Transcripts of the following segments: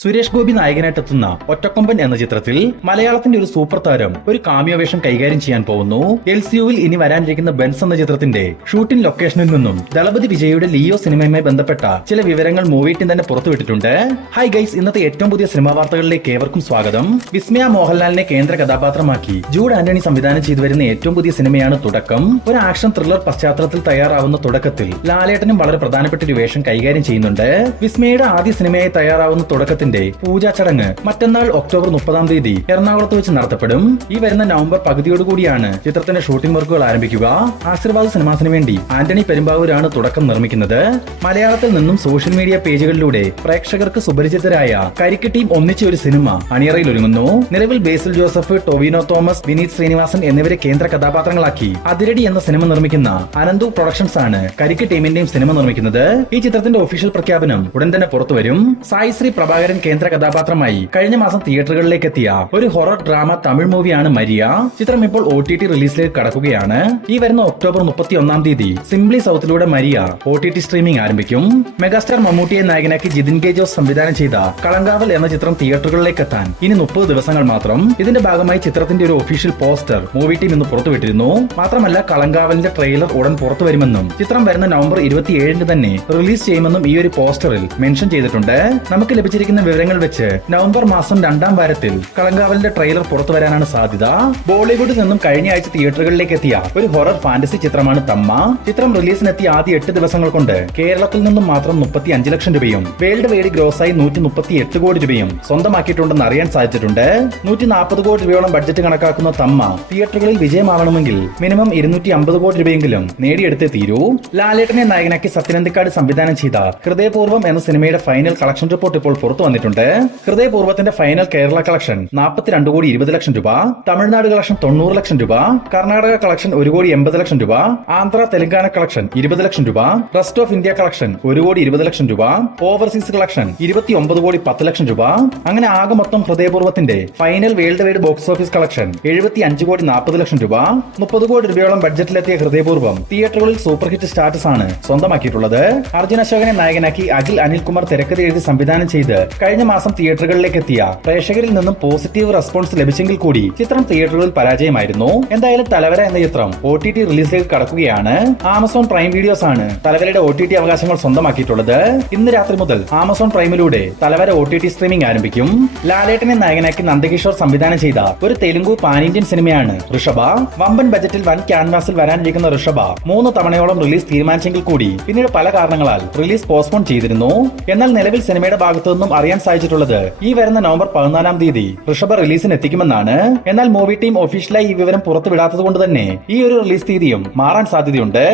സുരേഷ് ഗോപി നായകനായിട്ടെത്തുന്ന ഒറ്റക്കൊമ്പൻ എന്ന ചിത്രത്തിൽ മലയാളത്തിന്റെ ഒരു സൂപ്പർ താരം ഒരു കാമിയോ വേഷം കൈകാര്യം ചെയ്യാൻ പോകുന്നു. LCUവിൽ ഇനി വരാനിരിക്കുന്ന ബെൻസ് എന്ന ചിത്രത്തിന്റെ ഷൂട്ടിംഗ് ലൊക്കേഷനിൽ നിന്നും ദളപതി വിജയുടെ ലിയോ സിനിമയുമായി ബന്ധപ്പെട്ട ചില വിവരങ്ങൾ മൂവി ടീം തന്നെ പുറത്തുവിട്ടിട്ടുണ്ട്. ഹായ് ഗൈസ്, ഇന്നത്തെ ഏറ്റവും പുതിയ സിനിമാ വാർത്തകളിലേക്ക് ഏവർക്കും സ്വാഗതം. വിസ്മയ മോഹൻലാലിനെ കേന്ദ്ര കഥാപാത്രമാക്കി ജൂഡ് ആന്റണി സംവിധാനം ചെയ്തു വരുന്ന ഏറ്റവും പുതിയ സിനിമയാണ് തുടക്കം. ഒരു ആക്ഷൻ ത്രില്ലർ പശ്ചാത്തലത്തിൽ തയ്യാറാവുന്ന തുടക്കത്തിൽ ലാലേട്ടനും വളരെ പ്രധാനപ്പെട്ട ഒരു വേഷം കൈകാര്യം ചെയ്യുന്നുണ്ട്. വിസ്മയുടെ ആദ്യ സിനിമയായി തയ്യാറാവുന്ന തുടക്കത്തിൽ പൂജാ ചടങ്ങ് മറ്റന്നാൾ ഒക്ടോബർ 30 എറണാകുളത്ത് വെച്ച് നടത്തപ്പെടും. ഈ വരുന്ന നവംബർ പകുതിയോടുകൂടിയാണ് ചിത്രത്തിന്റെ ഷൂട്ടിംഗ് വർക്കുകൾ ആരംഭിക്കുക. ആശീർവാദ് സിനിമാസിന് വേണ്ടി ആന്റണി പെരുമ്പാവൂരാണ് തുടക്കം നിർമ്മിക്കുന്നത്. മലയാളത്തിൽ നിന്നും സോഷ്യൽ മീഡിയ പേജുകളിലൂടെ പ്രേക്ഷകർക്ക് സുപരിചിതരായ കരിക്ക് ടീം ഒന്നിച്ച ഒരു സിനിമ അണിയറയിൽ ഒരുങ്ങുന്നു. നിലവിൽ ബേസിൽ ജോസഫ്, ടൊവിനോ തോമസ്, വിനീത് ശ്രീനിവാസൻ എന്നിവരെ കേന്ദ്ര കഥാപാത്രങ്ങളാക്കി അതിരടി എന്ന സിനിമ നിർമ്മിക്കുന്ന അനന്തു പ്രൊഡക്ഷൻസ് ആണ് കരിക്ക് ടീമിന്റെയും സിനിമ നിർമ്മിക്കുന്നത്. ഈ ചിത്രത്തിന്റെ ഒഫീഷ്യൽ പ്രഖ്യാപനം ഉടൻ തന്നെ പുറത്തുവരും. സായി ശ്രീ പ്രഭാകരൻ കേന്ദ്ര കഥാപാത്രമായി കഴിഞ്ഞ മാസം തിയേറ്ററുകളിലേക്ക് എത്തിയ ഒരു ഹൊറർ ഡ്രാമ തമിഴ് മൂവിയാണ് മരിയ. ചിത്രം ഇപ്പോൾ OTT റിലീസിലേക്ക് കടക്കുകയാണ്. ഈ വരുന്ന ഒക്ടോബർ 31 സിംപ്ലി സൗത്തിലൂടെ മരിയ OTT സ്ട്രീമിംഗ് ആരംഭിക്കും. മെഗാസ്റ്റാർ മമ്മൂട്ടിയെ നായകനാക്കി ജിതിൻ കെ ജോസ് സംവിധാനം ചെയ്ത കളങ്കാവൽ എന്ന ചിത്രം തിയേറ്ററുകളിലേക്ക് എത്താൻ ഇനി 30 ദിവസങ്ങൾ മാത്രം. ഇതിന്റെ ഭാഗമായി ചിത്രത്തിന്റെ ഒരു ഒഫീഷ്യൽ പോസ്റ്റർ മൂവി ടീം ഇന്ന് പുറത്തുവിട്ടിരുന്നു. മാത്രമല്ല കളങ്കാവലിന്റെ ട്രെയിലർ ഉടൻ പുറത്തുവരുമെന്നും ചിത്രം വരുന്ന നവംബർ 27 തന്നെ റിലീസ് ചെയ്യുമെന്നും ഈ ഒരു പോസ്റ്ററിൽ മെൻഷൻ ചെയ്തിട്ടുണ്ട്. നമുക്ക് ലഭിച്ചിരിക്കുന്ന വിവരങ്ങൾ വെച്ച് നവംബർ മാസം 2ാം വാരത്തിൽ കളങ്കാവലിന്റെ ട്രെയിലർ പുറത്തു വരാനാണ് സാധ്യത. ബോളിവുഡിൽ നിന്നും കഴിഞ്ഞ ആഴ്ച തിയേറ്ററുകളിലേക്ക് എത്തിയ ഒരു ഹൊറർ ഫാന്റസി ചിത്രമാണ് തമ്മ. ചിത്രം റിലീസിനെത്തിയ ആദ്യ 8 ദിവസങ്ങൾ കൊണ്ട് കേരളത്തിൽ നിന്നും മാത്രം 35 ലക്ഷം രൂപയും വേൾഡ് വൈഡ് ഗ്രോസായി 138 കോടി രൂപയും സ്വന്തമാക്കിയിട്ടുണ്ടെന്ന് അറിയാൻ സാധിച്ചിട്ടുണ്ട്. 140 കോടി രൂപയോളം ബഡ്ജറ്റ് കണക്കാക്കുന്ന തമ്മ തിയേറ്ററുകളിൽ വിജയമാകണമെങ്കിൽ മിനിമം 250 കോടി രൂപയെങ്കിലും നേടിയെടുത്തേ തീരൂ. ലാലേട്ടനെ നായകനാക്കി സത്യനന്ദിക്കാട് സംവിധാനം ചെയ്ത ഹൃദയപൂർവ്വം എന്ന സിനിമയുടെ ഫൈനൽ കളക്ഷൻ റിപ്പോർട്ട് ഇപ്പോൾ പുറത്തു വന്നിട്ടുണ്ട്. ഹൃദയപൂർവ്വത്തിന്റെ ഫൈനൽ കേരള കളക്ഷൻ 42 കോടി 20 ലക്ഷം രൂപ, തമിഴ്നാട് കളക്ഷൻ 90 ലക്ഷം രൂപ, കർണാടക കളക്ഷൻ 1 കോടി 80 ലക്ഷം രൂപ, ആന്ധ്ര തെലങ്കാന കളക്ഷൻ 20 ലക്ഷം രൂപ, റെസ്റ്റ് ഓഫ് ഇന്ത്യ കളക്ഷൻ 1 കോടി 20 ലക്ഷം രൂപ, ഓവർസീസ് കളക്ഷൻ 29 കോടി 10 ലക്ഷം രൂപ. അങ്ങനെ ആകെ മൊത്തം ഹൃദയപൂർവ്വത്തിന്റെ final world wide box office collection 75 കോടി 40 ലക്ഷം രൂപ. 30 കോടി രൂപയോളം ബഡ്ജറ്റിലെത്തിയ ഹൃദയപൂർവ്വം തിയേറ്ററുകളിൽ സൂപ്പർ ഹിറ്റ് സ്റ്റാറ്റസ് ആണ് സ്വന്തമാക്കിയിട്ടുള്ളത്. അർജുൻ അശോകനെ നായകനാക്കി അഖിൽ അനിൽകുമാർ തിരക്കഥ എഴുതി സംവിധാനം ചെയ്ത് കഴിഞ്ഞ മാസം തിയേറ്ററുകളിലേക്ക് എത്തിയ പ്രേക്ഷകരിൽ നിന്നും പോസിറ്റീവ് റെസ്പോൺസ് ലഭിച്ചെങ്കിൽ കൂടി ചിത്രം തിയേറ്ററുകളിൽ പരാജയമായിരുന്നു. എന്തായാലും തലവര എന്ന ചിത്രം OTT റിലീസിലേക്ക് കടക്കുകയാണ്. ആമസോൺ പ്രൈം വീഡിയോസ് ആണ് തലവരയുടെ OTT അവകാശങ്ങൾ സ്വന്തമാക്കിയിട്ടുള്ളത്. ഇന്ന് രാത്രി മുതൽ ആമസോൺ പ്രൈമിലൂടെ തലവര OTT സ്ട്രീമിംഗ് ആരംഭിക്കും. ലാലേട്ടനെ നായകനാക്കി നന്ദകിഷോർ സംവിധാനം ചെയ്ത ഒരു തെലുങ്കു പാൻ ഇന്ത്യൻ സിനിമയാണ് ഋഷഭ. വമ്പൻ ബജറ്റിൽ വൻ ക്യാൻവാസിൽ വരാനിരിക്കുന്ന ഋഷഭ 3 തവണയോളം റിലീസ് തീരുമാനിച്ചെങ്കിൽ കൂടി പിന്നീട് പല കാരണങ്ങളാൽ റിലീസ് പോസ്റ്റ്പോൺ ചെയ്തിരുന്നു. എന്നാൽ നിലവിൽ സിനിമയുടെ ഭാഗത്തു നിന്നും അറിയാൻ സാധിച്ചിട്ടുള്ളത് ഈ വരുന്ന നവംബർ 14 ഋഷഭ റിലീസിന് എത്തിക്കുമെന്നാണ്. എന്നാൽ മൂവി ടീം ഒഫീഷ്യലായി ഈ വിവരം പുറത്തുവിടാത്തത് കൊണ്ട് തന്നെ ഈ ഒരു റിലീസ് തീയതിയും മാറാൻ സാധ്യതയുണ്ട്.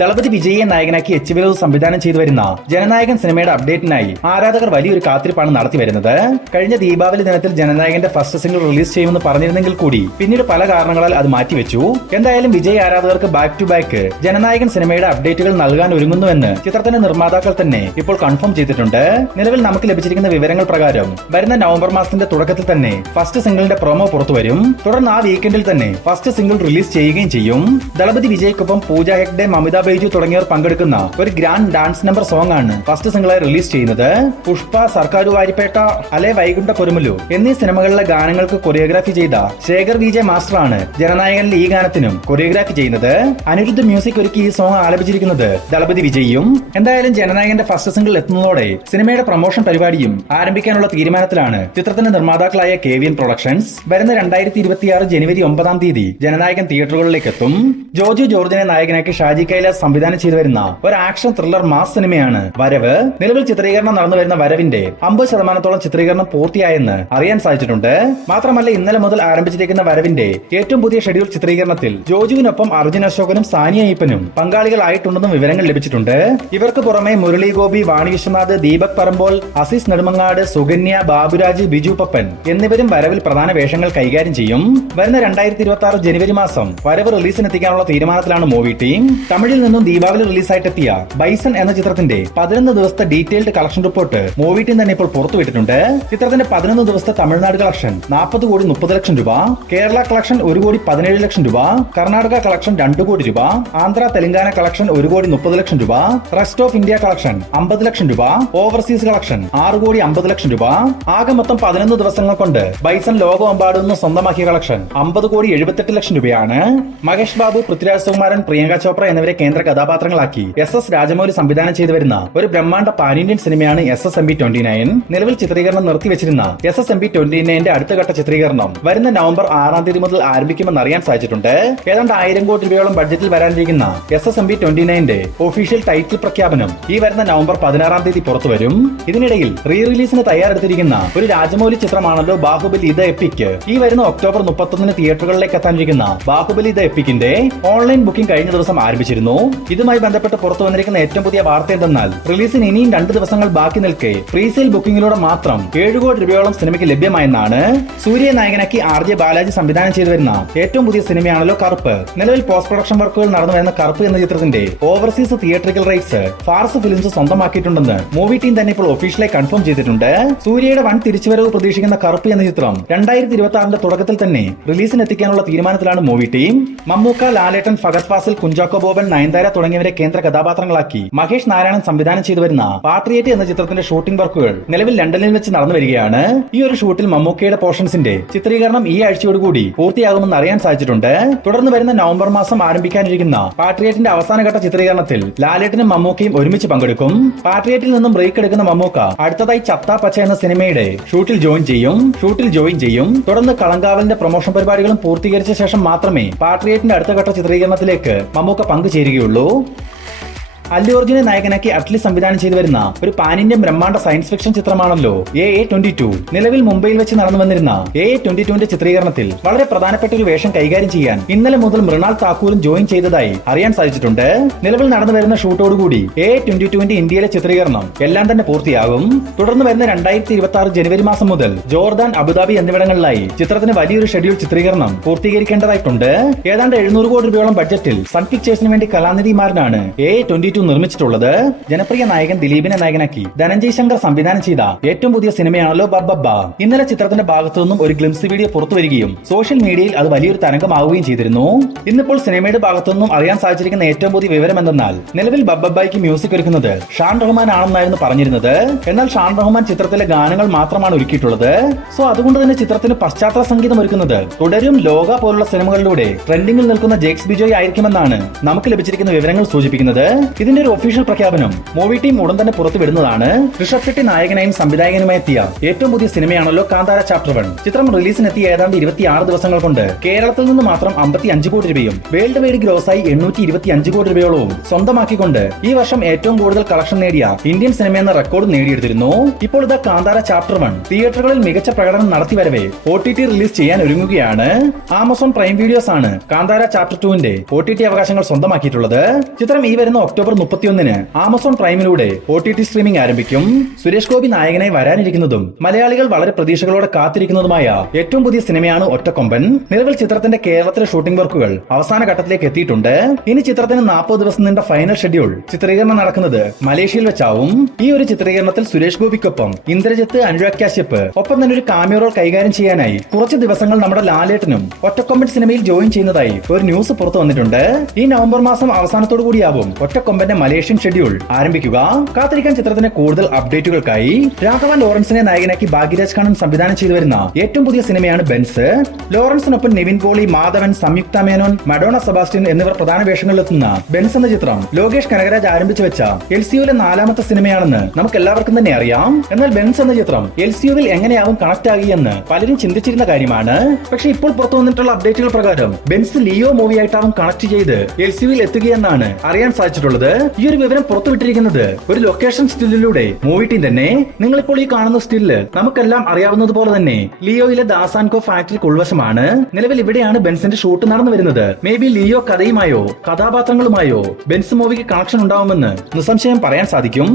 ദളപതി വിജയെ നായകനാക്കി H വിനോദ് സംവിധാനം ചെയ്തു വരുന്ന ജനനായകൻ സിനിമയുടെ അപ്ഡേറ്റിനായി ആരാധകർ വലിയൊരു കാത്തിരിപ്പാണ് നടത്തി വരുന്നത്. കഴിഞ്ഞ ദീപാവലി ദിനത്തിൽ ജനനായകന്റെ ഫസ്റ്റ് സിംഗിൾ റിലീസ് ചെയ്യുമെന്ന് പറഞ്ഞിരുന്നെങ്കിൽ കൂടി പിന്നീട് പല കാരണങ്ങളാൽ അത് മാറ്റിവെച്ചു. എന്തായാലും വിജയ് ആരാധകർക്ക് ബാക്ക് ടു ബാക്ക് ജനനായകൻ സിനിമയുടെ അപ്ഡേറ്റുകൾ നൽകാൻ ഒരുങ്ങുന്നുവെന്ന് ചിത്രത്തിന്റെ നിർമ്മാതാക്കൾ തന്നെ ഇപ്പോൾ കൺഫേം ചെയ്തിട്ടുണ്ട്. നിലവിൽ നമുക്ക് ലഭിച്ചിരിക്കുന്ന വിവരങ്ങൾ പ്രകാരം വരുന്ന നവംബർ മാസത്തിന്റെ തുടക്കത്തിൽ തന്നെ ഫസ്റ്റ് സിംഗിളിന്റെ പ്രൊമോ പുറത്തുവരും. തുടർന്ന് ആ വീക്കെൻഡിൽ തന്നെ ഫസ്റ്റ് സിംഗിൾ റിലീസ് ചെയ്യുകയും ചെയ്യും. ദളപതി വിജയ്ക്കൊപ്പം പൂജ ഹെഗ്ഡെ, മമിത ബൈജു തുടങ്ങിയവർ പങ്കെടുക്കുന്ന ഒരു ഗ്രാൻഡ് ഡാൻസ് നമ്പർ സോങ് ആണ് ഫസ്റ്റ് സിംഗിളായി റിലീസ് ചെയ്യുന്നത്. പുഷ്പ, സർക്കാരു വാരിപ്പേട്ട, അലെ വൈകുണ്ഠ പൊരുമലു എന്നീ സിനിമകളിലെ ഗാനങ്ങൾക്ക് കൊറിയോഗ്രാഫി ചെയ്ത ശേഖർ വിജയ് മാസ്റ്റർ ആണ് ജനനായകനിലെ ഈ ഗാനത്തിനും കൊറിയോഗ്രാഫി ചെയ്യുന്നത്. അനിരുദ്ധ് മ്യൂസിക് ഒരുക്കി ഈ സോങ് ആലപിച്ചിരിക്കുന്നത് ദളപതി വിജയും. എന്തായാലും ജനനായകന്റെ ഫസ്റ്റ് സിംഗിൾ എത്തുന്നതോടെ സിനിമയുടെ പ്രൊമോഷൻ പരിപാടിയും ആരംഭിക്കാനുള്ള തീരുമാനത്തിലാണ് ചിത്രത്തിന്റെ നിർമ്മാതാക്കളായ KVN പ്രൊഡക്ഷൻസ്. വരുന്ന 2026 ജനുവരി 9 ജനനായകൻ തിയേറ്ററുകളിലേക്ക് എത്തും. ജോജു ജോർജിനെ നായകനാക്കി ഷാജി കൈലാസ് സംവിധാനം ചെയ്തു വരുന്ന ഒരു ആക്ഷൻ ത്രില്ലർ മാസ് സിനിമയാണ് വരവ്. നിലവിൽ ചിത്രീകരണം നടന്നു വരുന്ന വരവിന്റെ 50% ചിത്രീകരണം പൂർത്തിയായെന്ന് അറിയാൻ സാധിച്ചിട്ടുണ്ട്. മാത്രമല്ല ഇന്നലെ മുതൽ ആരംഭിച്ചിരിക്കുന്ന വരവിന്റെ ഏറ്റവും പുതിയ ഷെഡ്യൂൾ ചിത്രീകരണത്തിൽ ജോജുവിനൊപ്പം അർജുൻ അശോകനും സാനിയ അയ്യപ്പനും പങ്കാളികളായിട്ടുണ്ടെന്നും വിവരങ്ങൾ ലഭിച്ചിട്ടുണ്ട്. ഇവർക്ക് പുറമെ മുരളി ഗോപി, വാണി വിശ്വനാഥ്, ദീപക് പറമ്പോൾ, അസീസ് നെടുമങ്ങാട്, സുകന്യ, ബാബുരാജ്, ബിജു പപ്പൻ എന്നിവരും വരവിൽ പ്രധാന വേഷങ്ങൾ കൈകാര്യം ചെയ്യും. വരുന്ന 2026 ജനുവരി മാസം വരവ് റിലീസിനെത്തിക്കാനുള്ള തീരുമാനത്തിലാണ് മൂവി ടീം. തമിഴിൽ ചൈനയിൽ നിന്നും ദീപാവലി റിലീസായിട്ടെത്തിയ ബൈസൺ എന്ന ചിത്രത്തിന്റെ 11 ദിവസത്തെ detailed collection report movie team തന്നെ ഇപ്പോൾ പുറത്തുവിട്ടിട്ടുണ്ട്. ചിത്രത്തിന്റെ 11 ദിവസത്തെ തമിഴ്നാട് കളക്ഷൻ 40 കോടി 30 ലക്ഷം രൂപ, കേരള കളക്ഷൻ 1 കോടി 17 ലക്ഷം രൂപ, കർണാടക കളക്ഷൻ 2 കോടി രൂപ, ആന്ധ്ര തെലങ്കാന കളക്ഷൻ 1 കോടി 30 ലക്ഷം രൂപ, റെസ്റ്റ് ഓഫ് ഇന്ത്യ കളക്ഷൻ 50 ലക്ഷം രൂപ, ഓവർസീസ് കളക്ഷൻ 6 കോടി 50 ലക്ഷം രൂപ. ആകെ മൊത്തം 11 ദിവസങ്ങൾ കൊണ്ട് ബൈസൺ ലോകമെമ്പാടും നിന്ന് സ്വന്തമാക്കിയ കളക്ഷൻ 50 കോടി 78 ലക്ഷം രൂപയാണ്. മഹേഷ് ബാബു, പൃഥ്വിരാജ് സുകുമാരൻ, പ്രിയങ്ക ചോപ്ര എന്നിവരെ കേന്ദ്ര കഥാപാത്രങ്ങളാക്കി SS രാജമൗലി സംവിധാനം ചെയ്തു വരുന്ന ഒരു ബ്രഹ്മാണ്ഡ പാൻ ഇന്ത്യൻ സിനിമയാണ് SSMB29. നിലവിൽ ചിത്രീകരണം നിർത്തിവെച്ചിരുന്ന SSMB29ന്റെ അടുത്ത ഘട്ട ചിത്രീകരണം വരുന്ന നവംബർ 6 തീയതി മുതൽ ആരംഭിക്കുമെന്ന് അറിയാൻ സാധിച്ചിട്ടുണ്ട്. ഏതാണ്ട് 1000 കോടി രൂപയോളം ബഡ്ജറ്റിൽ വരാനിരിക്കുന്ന SSMB29ന്റെ ഒഫീഷ്യൽ ടൈറ്റിൽ പ്രഖ്യാപനം ഈ വരുന്ന നവംബർ 16 തീയതി പുറത്തുവരും. ഇതിനിടയിൽ റീ റിലീസിന് തയ്യാറെടുത്തിരിക്കുന്ന ഒരു രാജമൗലി ചിത്രമാണല്ലോ ബാഹുബലി ദ എപ്പിക്. ഈ വരുന്ന ഒക്ടോബർ 31 തിയേറ്ററുകളിലേക്ക് എത്താനിരിക്കുന്ന ബാഹുബലി ദ എപ്പിക്കിന്റെ ഓൺലൈൻ ബുക്കിംഗ് കഴിഞ്ഞ ദിവസം ആരംഭിച്ചിരുന്നു. ഇതുമായി ബന്ധപ്പെട്ട് പുറത്തു വന്നിരിക്കുന്ന ഏറ്റവും പുതിയ വാർത്ത എന്തെന്നാൽ റിലീസിന് ഇനിയും 2 ദിവസങ്ങൾ ബാക്കി നിൽക്കെ പ്രീസെയിൽ ബുക്കിംഗിലൂടെ മാത്രം 7 കോടി രൂപയോളം സിനിമയ്ക്ക് ലഭ്യമായെന്നാണ്. സൂര്യ നായകനാക്കി RJ ബാലാജി സംവിധാനം ചെയ്തു വരുന്ന ഏറ്റവും പുതിയ സിനിമയാണല്ലോ കറുപ്പ്. നിലവിൽ പോസ്റ്റ് പ്രൊഡക്ഷൻ വർക്കുകൾ നടന്നു വരുന്ന കറുപ്പ് എന്ന ചിത്രത്തിന്റെ overseas theatrical rights Phars films സ്വന്തമാക്കിയിട്ടുണ്ടെന്ന് മൂവി ടീം തന്നെ ഇപ്പോൾ ഒഫീഷ്യലായി കൺഫേം ചെയ്തിട്ടുണ്ട്. സൂര്യയുടെ വൻ തിരിച്ചുവരവ് പ്രതീക്ഷിക്കുന്ന കറുപ്പ് എന്ന ചിത്രം 2026ന്റെ തുടക്കത്തിൽ തന്നെ റിലീസിന് എത്തിക്കാനുള്ള തീരുമാനത്തിലാണ് മൂവി ടീം. മമ്മൂക്ക, ലാലേട്ടൻ, ഫഹദ് ഫാസിൽ, കുഞ്ചാക്കോ ബോബൻ, നയൻതാര തുടങ്ങിയവരെ കേന്ദ്ര കഥാപാത്രങ്ങളാക്കി മഹേഷ് നാരായണൻ സംവിധാനം ചെയ്തു വരുന്ന പാട്രിയേറ്റ് എന്ന ചിത്രത്തിന്റെ ഷൂട്ടിംഗ് വർക്കുകൾ നിലവിൽ ലണ്ടനിൽ വെച്ച് നടന്നു വരികയാണ്. ഈ ഒരു ഷൂട്ടിൽ മമ്മൂക്കയുടെ പോർഷൻസിന്റെ ചിത്രീകരണം ഈ ആഴ്ചയോടുകൂടി പൂർത്തിയാകുമെന്ന് അറിയാൻ സാധിച്ചിട്ടുണ്ട്. തുടർന്ന് വരുന്ന നവംബർ മാസം ആരംഭിക്കാനിരിക്കുന്ന പാട്രിയേറ്റിന്റെ അവസാനഘട്ട ചിത്രീകരണത്തിൽ ലാലേട്ടനും മമ്മൂക്കയും ഒരുമിച്ച് പങ്കെടുക്കും. പാട്രിയേറ്റിൽ നിന്നും ബ്രേക്ക് എടുക്കുന്ന മമ്മൂക്ക അടുത്തതായി ചത്ത പച്ച എന്ന സിനിമയുടെ ഷൂട്ടിൽ ജോയിൻ ചെയ്യും. തുടർന്ന് കളങ്കാവലിന്റെ പ്രൊമോഷൻ പരിപാടികളും പൂർത്തീകരിച്ച ശേഷം മാത്രമേ പാട്രിയേറ്റിന്റെ അടുത്ത ഘട്ട ചിത്രീകരണത്തിലേക്ക് മമ്മൂക്ക പങ്കുചേരുകയുള്ളൂ. അല്ലു അർജുനെ നായകനാക്കി അറ്റ്ലി സംവിധാനം ചെയ്തു വരുന്ന ഒരു പാൻ ഇന്ത്യൻ ബ്രഹ്മാണ്ഡ സയൻസ് ഫിക്ഷൻ ചിത്രമാണല്ലോ AA22. നിലവിൽ മുംബൈയിൽ വെച്ച് നടന്നു വന്നിരുന്ന AA22ന്റെ ചിത്രീകരണത്തിൽ വളരെ പ്രധാനപ്പെട്ട ഒരു വേഷം കൈകാര്യം ചെയ്യാൻ ഇന്നലെ മുതൽ മൃണാൾ താക്കൂറും ജോയിൻ ചെയ്തതായി അറിയാൻ സാധിച്ചിട്ടുണ്ട്. നിലവിൽ നടന്നു വരുന്ന ഷൂട്ടോടുകൂടി AA22ന്റെ ഇന്ത്യയിലെ ചിത്രീകരണം എല്ലാം തന്നെ പൂർത്തിയാകും. തുടർന്ന് വരുന്ന 2026 ജനുവരി മാസം മുതൽ ജോർദാൻ, അബുദാബി എന്നിവിടങ്ങളിലായി ചിത്രത്തിന് വലിയൊരു ഷെഡ്യൂൾ ചിത്രീകരണം പൂർത്തീകരിക്കേണ്ടതായിട്ടുണ്ട്. ഏതാണ്ട് 700 കോടി രൂപയോളം ബഡ്ജറ്റിൽ സൺ പിക്ചേഴ്സിന് വേണ്ടി കലാനിധിമാരനാണ് AA22 നിർമ്മിച്ചിട്ടുള്ളത്. ജനപ്രിയ നായകൻ ദിലീപിനെ നായകനാക്കി ധനഞ്ജയ് ശങ്കർ സംവിധാനം ചെയ്ത ഏറ്റവും പുതിയ സിനിമയാണല്ലോ ബബ്ബബ്ബ. ഇന്നലെ ചിത്രത്തിന്റെ ഭാഗത്തു നിന്നും ഒരു ഗ്ലിംസ് വീഡിയോ പുറത്തു വരികയും സോഷ്യൽ മീഡിയയിൽ അത് വലിയൊരു തരംഗമാവുകയും ചെയ്തിരുന്നു. ഇന്നിപ്പോൾ സിനിമയുടെ ഭാഗത്തു നിന്നും അറിയാൻ സാധിച്ചിരിക്കുന്ന ഏറ്റവും പുതിയ വിവരം എന്തെന്നാൽ നിലവിൽ ബബ്ബബ്ബയ്ക്ക് മ്യൂസിക് ഒരുക്കുന്നത് ഷാൻ റഹ്മാൻ ആണെന്നായിരുന്നു പറഞ്ഞിരുന്നത്. എന്നാൽ ഷാൻ റഹ്മാൻ ചിത്രത്തിലെ ഗാനങ്ങൾ മാത്രമാണ് ഒരുക്കിയിട്ടുള്ളത്. സോ അതുകൊണ്ട് തന്നെ ചിത്രത്തിന് പശ്ചാത്തല സംഗീതം ഒരുക്കുന്നത് തുടരും ലോക പോലുള്ള സിനിമകളിലൂടെ ട്രെൻഡിംഗിൽ നിൽക്കുന്ന ജേക്സ് ബിജോയ് ആയിരിക്കുമെന്നാണ് നമുക്ക് ലഭിച്ചിരിക്കുന്ന വിവരങ്ങൾ സൂചിപ്പിക്കുന്നത്. ഇതിന്റെ ഒരു ഒഫീഷ്യൽ പ്രഖ്യാപനം മൂവി ടീം ഉടൻ തന്നെ പുറത്തുവിടുന്നതാണ്. ഋഷഭ് ഷെട്ടി നായകനായും സംവിധായകനുമായി എത്തിയ ഏറ്റവും പുതിയ സിനിമയാണല്ലോ കാന്താര ചാപ്റ്റർ 1. ചിത്രം റിലീസിനെത്തിയ ഏതാണ്ട് 26 ദിവസങ്ങൾ കൊണ്ട് കേരളത്തിൽ നിന്ന് മാത്രം 55 കോടി രൂപയും വേൾഡ് വൈഡ് ഗ്രോസായി 825 കോടി രൂപയോളവും സ്വന്തമാക്കിക്കൊണ്ട് ഈ വർഷം ഏറ്റവും കൂടുതൽ കളക്ഷൻ നേടിയ ഇന്ത്യൻ സിനിമ എന്ന റെക്കോർഡ് നേടിയെടുത്തിരുന്നു. ഇപ്പോൾ ഇതാ കാന്താര ചാപ്റ്റർ 1 തിയേറ്ററുകളിൽ മികച്ച പ്രകടനം നടത്തി വരവേ OTT റിലീസ് ചെയ്യാൻ ഒരുങ്ങുകയാണ്. ആമസോൺ പ്രൈം വീഡിയോസ് ആണ് കാന്താര ചാപ്റ്റർ 2ന്റെ OTT അവകാശങ്ങൾ സ്വന്തമാക്കിയിട്ടുള്ളത്. ചിത്രം ഈ വരുന്ന ഒക്ടോബർ 31 ആമസോൺ പ്രൈമിലൂടെ OTT സ്ട്രീമിംഗ് ആരംഭിക്കും. സുരേഷ് ഗോപി നായകനായി വരാനിരിക്കുന്നതും മലയാളികൾ വളരെ പ്രതീക്ഷകളോടെ കാത്തിരിക്കുന്നതുമായ ഏറ്റവും പുതിയ സിനിമയാണ് ഒറ്റക്കൊമ്പൻ. നിലവിൽ ചിത്രത്തിന്റെ കേരളത്തിലെ ഷൂട്ടിംഗ് വർക്കുകൾ അവസാന ഘട്ടത്തിലേക്ക് എത്തിയിട്ടുണ്ട്. ഇനി ചിത്രത്തിന് 40 ദിവസം നീണ്ട ഫൈനൽ ഷെഡ്യൂൾ ചിത്രീകരണം നടക്കുന്നത് മലേഷ്യയിൽ വെച്ചാവും. ഈ ഒരു ചിത്രീകരണത്തിൽ സുരേഷ് ഗോപിക്കൊപ്പം ഇന്ദ്രജിത്ത്, അനുരാഗ് കാശ്യപ് ഒപ്പം തന്നെ ഒരു കാമിയോ റോൾ കൈകാര്യം ചെയ്യാനായി കുറച്ച് ദിവസങ്ങൾ നമ്മുടെ ലാലേട്ടനും ഒറ്റക്കൊമ്പൻ സിനിമയിൽ ജോയിൻ ചെയ്യുന്നതായി ഒരു ന്യൂസ് പുറത്തു വന്നിട്ടുണ്ട്. ഈ നവംബർ മാസം അവസാനത്തോടു കൂടിയാവും ഒറ്റക്കൊമ്പന്റെ മലേഷ്യൻ ഷെഡ്യൂൾ ആരംഭിക്കുക. കാത്തിരിക്കാൻ ചിത്രത്തിന്റെ കൂടുതൽ അപ്ഡേറ്റുകൾക്കായി. രാഘവൻ ലോറൻസിനെ നായകനാക്കി ഭാഗ്യരാജ് ഖാനൻ സംവിധാനം ചെയ്തു വരുന്ന ഏറ്റവും പുതിയ സിനിമയാണ് ബെൻസ്. ലോറൻസിനൊപ്പം നിവിൻ പോളി, മാധവൻ, സംയുക്ത മേനോൻ, മഡോണ സെബാസ്റ്റ്യൻ എന്നിവർ പ്രധാന വേഷങ്ങളിലെത്തുന്ന ബെൻസ് എന്ന ചിത്രം ലോകേഷ് കനകരാജ് ആരംഭിച്ചു വെച്ച LCUവിലെ 4ാമത്തെ സിനിമയാണെന്ന് നമുക്ക് എല്ലാവർക്കും തന്നെ അറിയാം. എന്നാൽ ബെൻസ് എന്ന ചിത്രം LCUവിൽ എങ്ങനെയാവും കണക്ട് ആകിയെന്ന് പലരും ചിന്തിച്ചിരുന്ന കാര്യമാണ്. പക്ഷെ ഇപ്പോൾ പുറത്തു വന്നിട്ടുള്ള അപ്ഡേറ്റുകൾ പ്രകാരം ബെൻസ് ലിയോ മൂവിയായിട്ടാവും കണക്ട് ചെയ്ത് LCUവിൽ എത്തുകയെന്നാണ് അറിയാൻ സാധിച്ചിട്ടുള്ളത്. ഈ ഒരു വിവരം പുറത്തുവിട്ടിരിക്കുന്നത് ഒരു ലൊക്കേഷൻ സ്റ്റില്ലിലൂടെ മൂവി ടീം തന്നെ. നിങ്ങളിപ്പോൾ ഈ കാണുന്ന സ്റ്റില്ല് നമുക്കെല്ലാം അറിയാവുന്നതുപോലെ തന്നെ ലിയോയിലെ ദാസാൻകോ ഫാക്ടറിക്ക് ഉൾവശമാണ്. നിലവിൽ ഇവിടെയാണ് ബെൻസിന്റെ ഷൂട്ട് നടന്നു വരുന്നത്. മേ ബി ലിയോ കഥയുമായോ കഥാപാത്രങ്ങളുമായോ ബെൻസ് മൂവിക്ക് കണക്ഷൻ ഉണ്ടാവുമെന്ന് നിസ്സംശയം പറയാൻ സാധിക്കും.